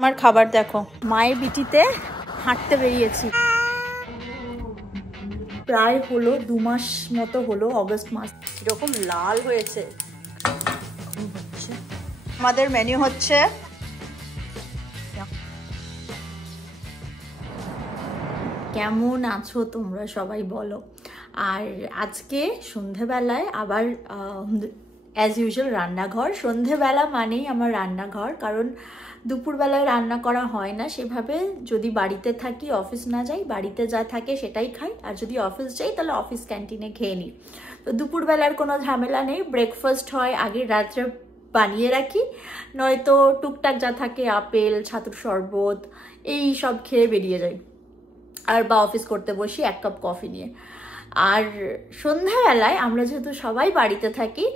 আমার খাবার দেখো, মায়ের বিটিতে হাঁটতে বেরিয়েছি। প্রায় হলো 2 মাস মতো হলো, অগস্ট মাস। এরকম লাল হয়েছে। আমাদের মেনু হচ্ছে কেমন আছো তোমরা সবাই বলো। আর আজকে সন্ধেবেলায় আবার অ্যাজ ইউজুয়াল রান্নাঘর। সন্ধেবেলা মানেই আমার রান্নাঘর, কারণ দুপুরবেলায় রান্না করা হয় না সেভাবে। যদি বাড়িতে থাকি, অফিস না যাই, বাড়িতে যা থাকে সেটাই খাই, আর যদি অফিস যাই তাহলে অফিস ক্যান্টিনে খেয়ে নিই। তো দুপুরবেলার কোনো ঝামেলা নেই। ব্রেকফাস্ট হয় আগে রাত্রে বানিয়ে রাখি, নয়তো টুকটাক যা থাকে আপেল, ছাতুর শরবত এই সব খেয়ে বেরিয়ে যাই, আর বা অফিস করতে বসি 1 কাপ কফি নিয়ে। আর সন্ধ্যাবেলায় আমরা যেহেতু সবাই বাড়িতে থাকি,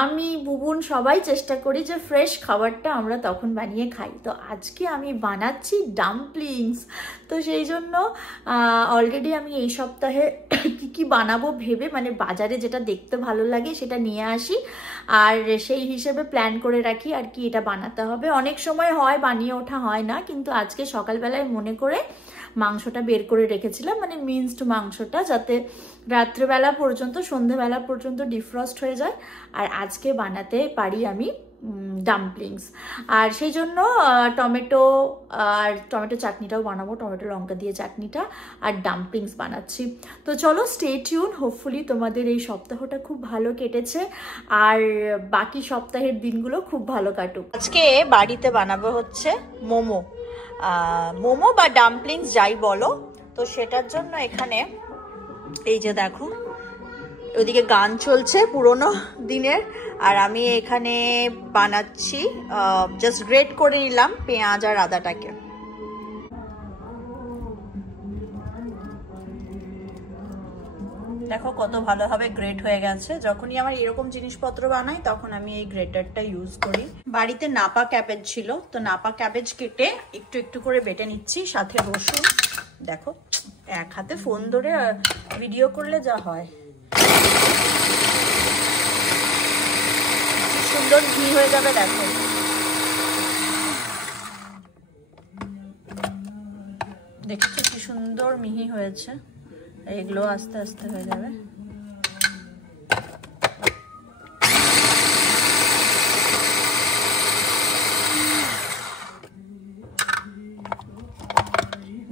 আমি বুবুন সবাই চেষ্টা করি যে ফ্রেশ খাবারটা আমরা তখন বানিয়ে খাই। তো আজকে আমি বানাচ্ছি ডাম্পলিংস। তো সেই জন্য অলরেডি আমি এই সপ্তাহে কি বানাবো ভেবে, মানে বাজারে যেটা দেখতে ভালো লাগে সেটা নিয়ে আসি, আর সেই হিসেবে প্ল্যান করে রাখি আর কি এটা বানাতে হবে। অনেক সময় হয় বানিয়ে ওঠা হয় না, কিন্তু আজকে সকালবেলায় মনে করে মাংসটা বের করে রেখেছিলাম, মানে মিন্সড মাংসটা, যাতে রাত্রেবেলা পর্যন্ত, সন্ধেবেলা পর্যন্ত ডিফ্রস্ট হয়ে যায় আর আজকে বানাতে পারি আমি ডাম্পলিংস। আর সেই জন্য টমেটো চাটনিটাও বানাবো, টমেটো লঙ্কা দিয়ে চাটনিটা, আর ডাম্পলিংস বানাচ্ছি। তো চলো স্টে টিউন। হোপফুলি তোমাদের এই সপ্তাহটা খুব ভালো কেটেছে আর বাকি সপ্তাহের দিনগুলো খুব ভালো কাটুক। আজকে বাড়িতে বানাবো হচ্ছে মোমো বা ডাম্পলিংস যাই বলো। তো সেটার জন্য এখানে এই যে দেখো, ওদিকে গান চলছে পুরোনো দিনের, আর আমি এখানে বানাচ্ছি, জাস্ট গ্রেট করে নিলাম পেঁয়াজ আর আদাটাকে। দেখো কত ভালোভাবে গ্রেট হয়ে গেছে। যখনই আমার এরকম জিনিসপত্র বানাই তখন আমি এই গ্রেটারটা ইউজ করি। বাড়িতে নাপা ক্যাবেজ ছিল, তো নাপা ক্যাবেজ কেটে একটু একটু করে বেটে নিচ্ছি, সাথে রসুন। দেখো এক হাতে ফোন ধরে ভিডিও করলে যা হয়, সুন্দর ঘি হয়ে যাবে। দেখো দেখছো কি সুন্দর মিহি হয়েছে, এগুলো আস্তে আস্তে হয়ে যাবে।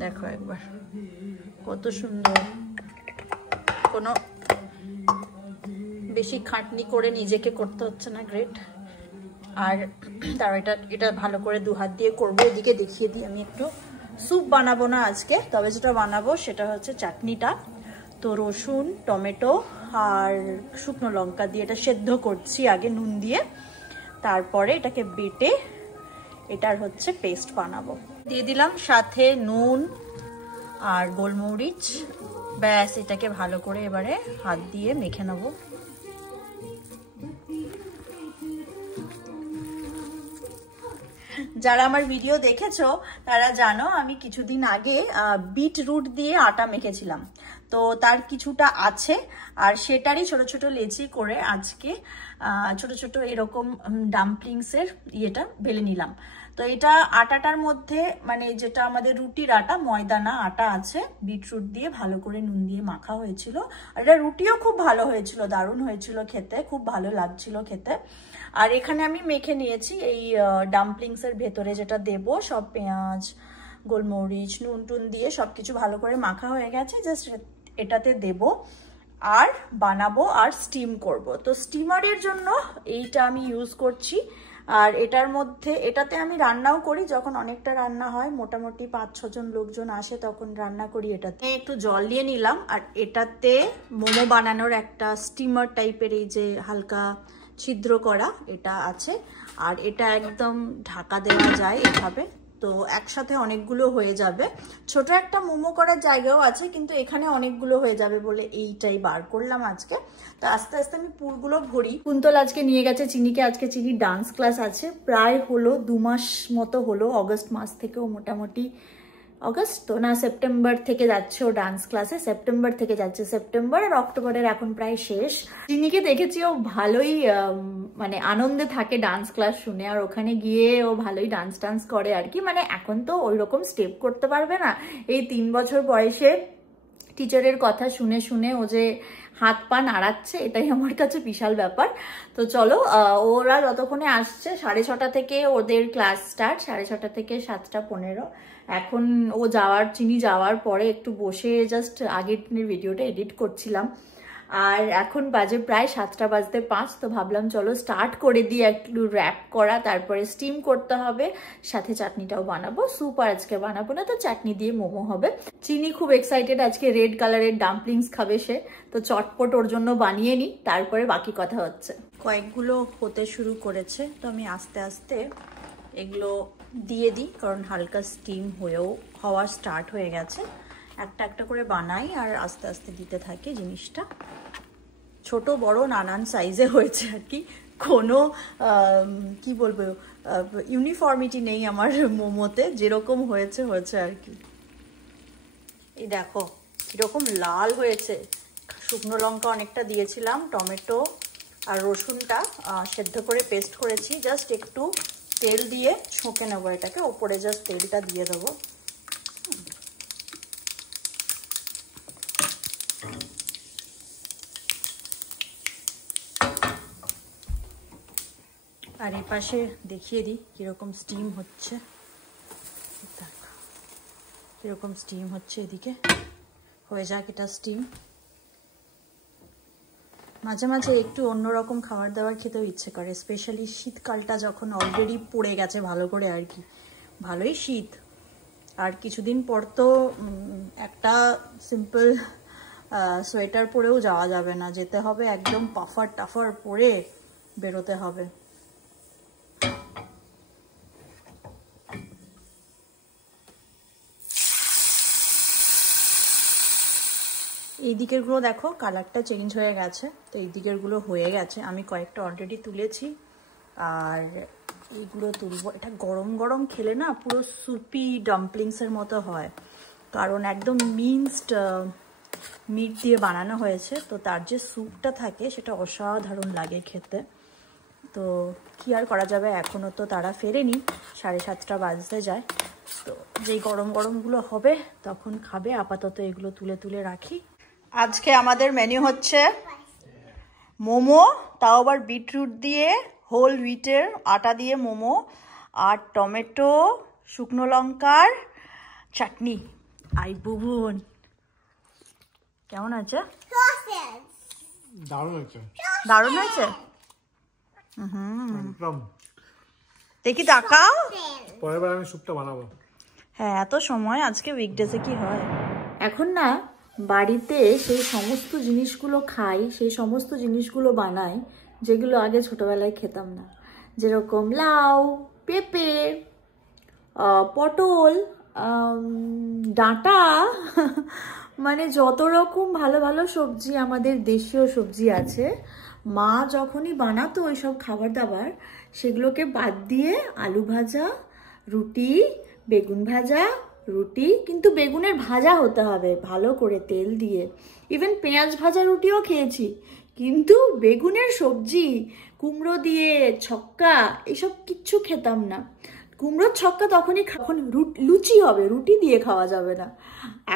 দেখো একবার কত সুন্দর, কোনো বেশি খাটনি করে নিজেকে করতে হচ্ছে না গ্রেট। আর তার এটা ভালো করে 2 হাত দিয়ে করবো। এদিকে দেখিয়ে দিই, আমি একটু স্যুপ বানাবো না আজকে, তবে যেটা বানাবো সেটা হচ্ছে চাটনিটা। তো রসুন, টমেটো আর শুকনো লঙ্কা দিয়ে এটা সেদ্ধ করছি আগে নুন দিয়ে, তারপরে এটাকে বেটে এটার হচ্ছে পেস্ট বানাবো। দিয়ে দিলাম সাথে নুন আর গোলমরিচ, ব্যাস এটাকে ভালো করে এবারে হাত দিয়ে মেখে নেবো। যারা আমার ভিডিও দেখেছো তারা জানো আমি কিছুদিন আগে বিট রুট দিয়ে আটা মেখেছিলাম, তো তার কিছুটা আছে, আর সেটারই ছোট ছোট লেচি করে আজকে ছোট ছোট এরকম ডাম্পলিংসের ইয়েটা বেলে নিলাম। তো এটা আটাটার মধ্যে, মানে যেটা আমাদের রুটির আটা, ময়দা না আটা আছে, বিটরুট দিয়ে ভালো করে নুন দিয়ে মাখা হয়েছিল, আর এটা রুটিও খুব ভালো হয়েছিল, দারুণ হয়েছিল খেতে, খুব ভালো লাগছিল খেতে। আর এখানে আমি মেখে নিয়েছি এই ডাম্পলিংসের ভেতরে যেটা দেব, সব পেঁয়াজ, গোলমরিচ, নুন টুন দিয়ে সবকিছু ভালো করে মাখা হয়ে গেছে, জাস্ট এটাতে দেব আর বানাবো আর স্টিম করব। তো স্টিমারের জন্য এইটা আমি ইউজ করছি, আর এটাতে আমি রান্নাও করি, যখন অনেকটা রান্না হয়, মোটামুটি 5-6 জন লোকজন আসে তখন রান্না করি। এটাতে একটু জল দিয়ে নিলাম, আর এটাতে মোমো বানানোর একটা স্টিমার টাইপের এই যে হালকা ছিদ্র করা এটা আছে, আর এটা একদম ঢাকা দেওয়া যায় এভাবে। তো একসাথে অনেকগুলো হয়ে যাবে। ছোট একটা মোমো করার জায়গাও আছে, কিন্তু এখানে অনেকগুলো হয়ে যাবে বলে এইটাই বার করলাম আজকে। তো আস্তে আস্তে আমি পুরগুলো ভরি। কুন্তল আজকে নিয়ে গেছে চিনিকে, আজকে চিনি ডান্স ক্লাস আছে। প্রায় হলো 2 মাস মতো হলো, অগস্ট মাস থেকেও মোটামুটি অগস্ট তো না, সেপ্টেম্বর থেকে যাচ্ছে ও ডান্স ক্লাসে, সেপ্টেম্বর থেকে যাচ্ছে, সেপ্টেম্বর আর অক্টোবরের এখন প্রায় শেষ। চিনিকে দেখেছি ও ভালোই মানে আনন্দে থাকে ডান্স ক্লাস শুনে, আর ওখানে গিয়ে ও ভালোই ডান্স করে আর কি। মানে এখন তো ওই রকম স্টেপ করতে পারবে না, এই 3 বছর বয়সে টিচারের কথা শুনে শুনে ও যে হাত পা নাড়াচ্ছে, এটাই আমার কাছে বিশাল ব্যাপার। তো চলো, ওরা যতক্ষণে আসছে, 6:30 থেকে ওদের ক্লাস স্টার্ট, 6:30 থেকে 7:15। এখন ও চিনি যাওয়ার পরে একটু বসে জাস্ট আগের দিনের ভিডিওটা এডিট করছিলাম, আর এখন বাজে প্রায় 7:05। তো ভাবলাম চলো স্টার্ট করে দিই একটু র্যাপ করা, তারপরে স্টিম করতে হবে, সাথে চাটনিটাও বানাবো। স্যুপ আর আজকে বানাবো না, তো চাটনি দিয়ে মোমো হবে। চিনি খুব এক্সাইটেড, আজকে রেড কালারের ডাম্পলিংস খাবে সে, তো চটপট ওর জন্য বানিয়ে নিই, তারপরে বাকি কথা হচ্ছে। কয়েকগুলো হতে শুরু করেছে, তো আমি আস্তে আস্তে এগুলো দিয়ে দিই, কারণ হালকা স্টিম হওয়া স্টার্ট হয়ে গেছে। একটা একটা করে বানাই আর আস্তে আস্তে দিতে থাকি জিনিসটা। ছোট বড় নানান সাইজে হয়েছে আর কি, কোনো কি বলবো ইউনিফর্মিটি নেই আমার মোমোতে, যেরকম হয়েছে আর কি। এই দেখো কিরকম লাল হয়েছে। শুকনো লঙ্কা অনেকটা দিয়েছিলাম, টমেটো আর রসুনটা সেদ্ধ করে পেস্ট করেছি, জাস্ট একটু তেল দিয়ে ছুঁকে নেবো এটাকে, ওপরে জাস্ট তেলটা দিয়ে দেবো। আর এই পাশে দেখিয়ে দিই কিরকম স্টিম হচ্ছে, কিরকম স্টিম হচ্ছে। এদিকে হয়ে যাক এটা স্টিম। মাঝে মাঝে একটু অন্যরকম খাবার দাবার খেতেও ইচ্ছে করে, স্পেশালি শীতকালটা যখন অলরেডি পড়ে গেছে ভালো করে আর কি। ভালোই শীত, আর কিছুদিন পর তো একটা সিম্পল সোয়েটার পরেও যাওয়া যাবে না, যেতে হবে একদম পাফার টাফার পরে বেরোতে হবে। এই দিকেরগুলো দেখো কালারটা চেঞ্জ হয়ে গেছে, তো এই দিকেরগুলো হয়ে গেছে, আমি কয়েকটা অলরেডি তুলেছি, আর এইগুলো তুলবো। এটা গরম গরম খেলে না পুরো সুপি ডাম্পলিংসের মতো হয়, কারণ একদম মিন্সড মিট দিয়ে বানানো হয়েছে, তো তার যে স্যুপটা থাকে সেটা অসাধারণ লাগে খেতে। তো কি আর করা যাবে, এখনও তো তারা ফেরেনি, 7:30 বাজতে যায়, তো যেই গরম গরমগুলো হবে তখন খাবে। আপাতত এগুলো তুলে তুলে রাখি। আজকে আমাদের মেনু হচ্ছে মোমো, তাও আবার বিটরুট দিয়ে, হোল হুইটের আটা দিয়ে মোমো, আর টমেটো, শুকনো লঙ্কার চাটনি। আই বুবুন, কেমন আছে? দারুণ হয়েছে, দারুণ হয়েছে। দেখি তাকাও, পরের বার আমি স্যুপটা বানাবো। হ্যাঁ, এত সময় আজকে উইকডেজে কি হয়। এখন না বাড়িতে সেই সমস্ত জিনিসগুলো খাই, সেই সমস্ত জিনিসগুলো বানাই যেগুলো আগে ছোটবেলায় খেতাম না, যেরকম লাউ, পেঁপে, পটল, ডাঁটা, মানে যত রকম ভালো ভালো সবজি আমাদের দেশীয় সবজি আছে, মা যখনই বানাতো ওইসব খাবার দাবার, সেগুলোকে বাদ দিয়ে আলু ভাজা, রুটি, বেগুন ভাজা, রুটি, কিন্তু বেগুনের ভাজা হতে হবে ভালো করে তেল দিয়ে। ইভেন পেঁয়াজ ভাজা রুটিও খেয়েছি, কিন্তু বেগুনের সবজি, কুমড়ো দিয়ে ছক্কা, এসব কিচ্ছু খেতাম না। কুমড়োর ছক্কা তখন লুচি হবে, রুটি দিয়ে খাওয়া যাবে না।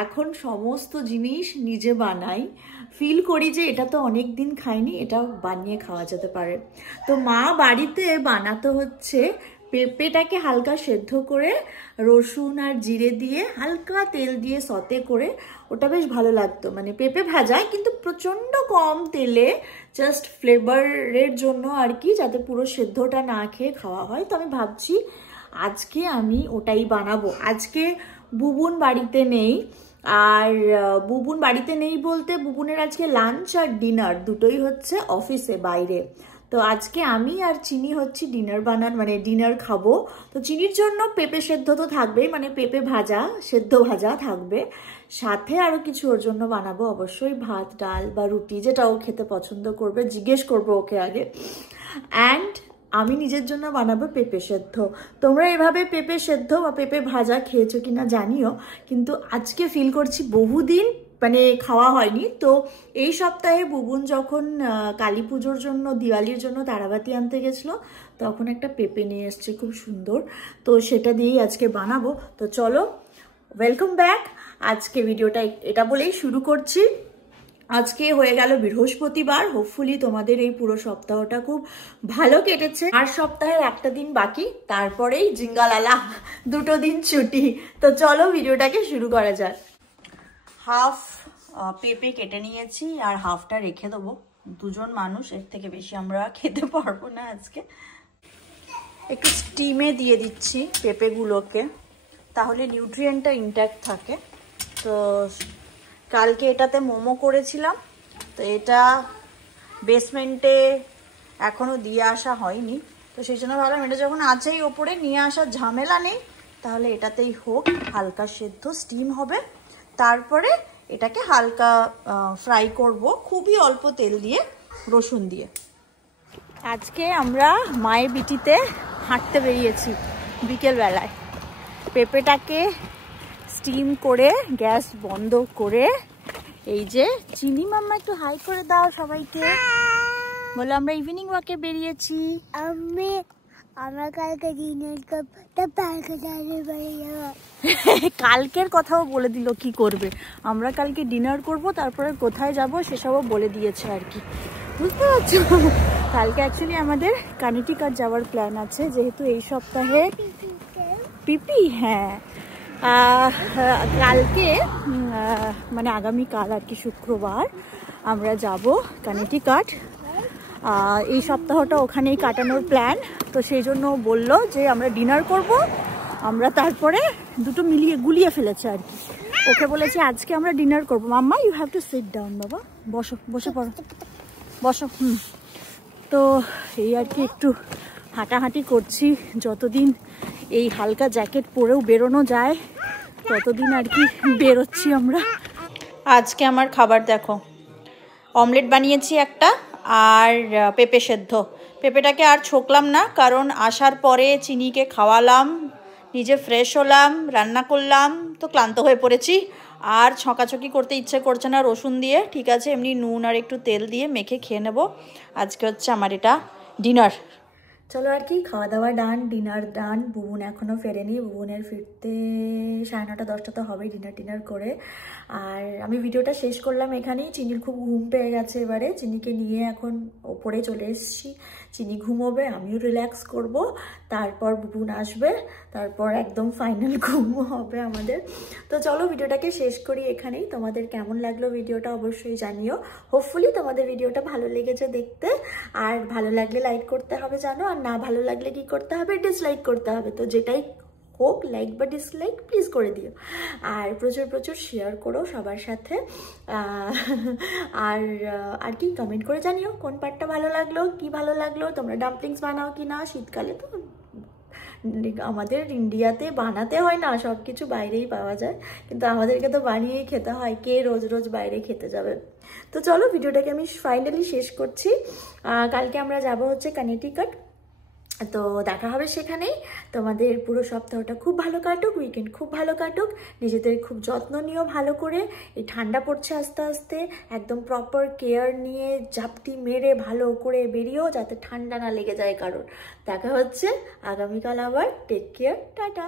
এখন সমস্ত জিনিস নিজে বানাই, ফিল করি যে এটা তো অনেক দিন খাইনি, এটা বানিয়ে খাওয়া যেতে পারে। তো মা বাড়িতে বানাতে হচ্ছে পেঁপেটাকে হালকা সেদ্ধ করে রসুন আর জিরে দিয়ে হালকা তেল দিয়ে সতে করে, ওটা বেশ ভালো লাগতো। মানে পেঁপে ভাজা, কিন্তু প্রচণ্ড কম তেলে, জাস্ট ফ্লেভারের জন্য আর কি, যাতে পুরো সেদ্ধটা না খেয়ে খাওয়া হয়। তো আমি ভাবছি আজকে আমি ওটাই বানাবো। আজকে বুবুন বাড়িতে নেই, আর বুবুন বাড়িতে নেই বলতে বুবুনের আজকে লাঞ্চ আর ডিনার দুটোই হচ্ছে অফিসে বাইরে। তো আজকে আমি আর চিনি হচ্ছে ডিনার খাবো। তো চিনির জন্য পেঁপে সেদ্ধ তো থাকবেই, মানে পেঁপে ভাজা, সেদ্ধ ভাজা থাকবে, সাথে আরো কিছু ওর জন্য বানাবো, অবশ্যই ভাত, ডাল বা রুটি, যেটা ও খেতে পছন্দ করবে, জিজ্ঞেস করবো ওকে আগে। অ্যান্ড আমি নিজের জন্য বানাবো পেঁপে সেদ্ধ। তোমরা এভাবে পেঁপে সেদ্ধ বা পেঁপে ভাজা খেয়েছো কিনা জানিও, কিন্তু আজকে ফিল করছি বহুদিন মানে খাওয়া হয়নি। তো এই সপ্তাহে বুবুন যখন কালী পুজোর জন্য, দিওয়ালির জন্য তারাবাতি আনতে গেছিলো, তখন একটা পেঁপে নিয়ে এসছে খুব সুন্দর, তো সেটা দিয়েই আজকে বানাবো। তো চলো, ওয়েলকাম ব্যাক। আজকে ভিডিওটা এটা বলেই শুরু করছি। আজকে হয়ে গেল বৃহস্পতিবার। হোপফুলি তোমাদের এই পুরো সপ্তাহটা খুব ভালো কেটেছে। আর সপ্তাহের একটা দিন বাকি, তারপরেই জিঙ্গালালা, 2 দিন ছুটি। তো চলো ভিডিওটাকে শুরু করা যাক। হাফ পেঁপে কেটে নিয়েছি আর হাফটা রেখে দেবো। 2 জন মানুষ, এর থেকে বেশি আমরা খেতে পারবো না আজকে। একটু স্টিমে দিয়ে দিচ্ছি পেঁপেগুলোকে, তাহলে নিউট্রিয়েন্টটা ইনট্যাক্ট থাকে। তো কালকে এটাতে মোমো করেছিলাম, তো এটা বেসমেন্টে এখনও দিয়ে আসা হয়নি, তো সেই জন্য ভাবলাম এটা যখন আছেই ওপরে, নিয়ে আসার ঝামেলা নেই, তাহলে এটাতেই হোক। হালকা সেদ্ধ স্টিম হবে, তারপরে এটাকে হালকা ফ্রাই করব, খুবই অল্প তেল দিয়ে, রসুন দিয়ে। আজকে আমরা মায়ের বিটিতে হাঁটতে বেরিয়েছি বিকেলবেলায়। পেঁপেটাকে স্টিম করে গ্যাস বন্ধ করে, এই যে চিনি মাম্মা একটু হাই করে দাও সবাইকে, বলো আমরা ইভিনিং ওয়াকে বেরিয়েছি। আমরা কালকে ডিনার করব, কালকের কথাও বলে দিল কি করবে। আমরা কালকে ডিনার করব, তারপরে কোথায় যাব সেসবও বলে দিয়েছে আর কি, বুঝতে পারছো। কালকে অ্যাকচুয়ালি আমাদের কানেক্টিকাট যাওয়ার প্ল্যান আছে, যেহেতু এই সপ্তাহে পিপি, হ্যাঁ কালকে মানে আগামীকাল আর কি, শুক্রবার আমরা যাব কানেক্টিকাট। এই সপ্তাহটা ওখানেই কাটানোর প্ল্যান। তো সেই জন্য বললো যে আমরা ডিনার করব, আমরা তারপরে দুটো গুলিয়ে ফেলেছে আর কি। ওকে বলেছি আজকে আমরা ডিনার করবো। Mumma you have to sit down, বাবা বসো, বসে পড়ো, বসো। তো এই আর কি, একটু হাঁটাহাঁটি করছি। যতদিন এই হালকা জ্যাকেট পরেও বেরোনো যায়, ততদিন আর কি বেরোচ্ছি আমরা। আজকে আমার খাবার দেখো, অমলেট বানিয়েছি একটা, আর পেঁপে সেদ্ধ। পেঁপেটাকে আর ছোকলাম না, কারণ আসার পরে চিনিকে খাওয়ালাম, নিজে ফ্রেশ হলাম, রান্না করলাম, তো ক্লান্ত হয়ে পড়েছি। আর ছকাছকি করতে ইচ্ছে করছে না রসুন দিয়ে, ঠিক আছে এমনি নুন আর একটু তেল দিয়ে মেখে খেয়ে নেব। আজকে হচ্ছে আমার এটা ডিনার। চলো আর কি, খাওয়া দাওয়া ডান, ডিনার ডান। বুবুন এখনও ফেরেনি, বুবুনের ফিরতে 9:30 10টা তো হবেই ডিনার করে। আর আমি ভিডিওটা শেষ করলাম এখানেই। চিনির খুব ঘুম পেয়ে গেছে এবারে, চিনিকে নিয়ে এখন ওপরে চলে এসেছি। চিনি ঘুমোবে, আমিও রিল্যাক্স করব, তারপর বুবুন আসবে, তারপর একদম ফাইনাল ঘুম হবে আমাদের। তো চলো ভিডিওটাকে শেষ করি এখানেই। তোমাদের কেমন লাগলো ভিডিওটা অবশ্যই জানিও। হোপফুলি তোমাদের ভিডিওটা ভালো লেগেছে দেখতে, আর ভালো লাগলে লাইক করতে হবে জানো, আর না ভালো লাগলে কি করতে হবে, ডিসলাইক করতে হবে। তো যেটাই হোক, লাইক বা ডিসলাইক প্লিজ করে দিও, আর প্রচুর শেয়ার করো সবার সাথে। আর কি কমেন্ট করে জানিও কোন পার্টটা ভালো লাগলো, কি ভালো লাগলো। তোমরা ডাম্পলিংস বানাও কি না? শীতকালে তো আমাদের ইন্ডিয়াতে বানাতে হয় না, সব কিছু বাইরেই পাওয়া যায়, কিন্তু আমাদেরকে তো বানিয়েই খেতে হয়, কে রোজ রোজ বাইরে খেতে যাবে। তো চলো ভিডিওটাকে আমি ফাইনালি শেষ করছি। কালকে আমরা যাব হচ্ছে কানেক্টিকাট, তো দেখা হবে সেখানেই। তোমাদের পুরো সপ্তাহটা খুব ভালো কাটুক, উইকেন্ড খুব ভালো কাটুক, নিজেদের খুব যত্ন নিও ভালো করে। এই ঠান্ডা পড়ছে আস্তে আস্তে, একদম প্রপার কেয়ার নিয়ে ঝাপটি মেরে ভালো করে বেরিয়েও, যাতে ঠান্ডা না লেগে যায় কারোর। দেখা হচ্ছে আগামীকাল আবার। Take care, tata.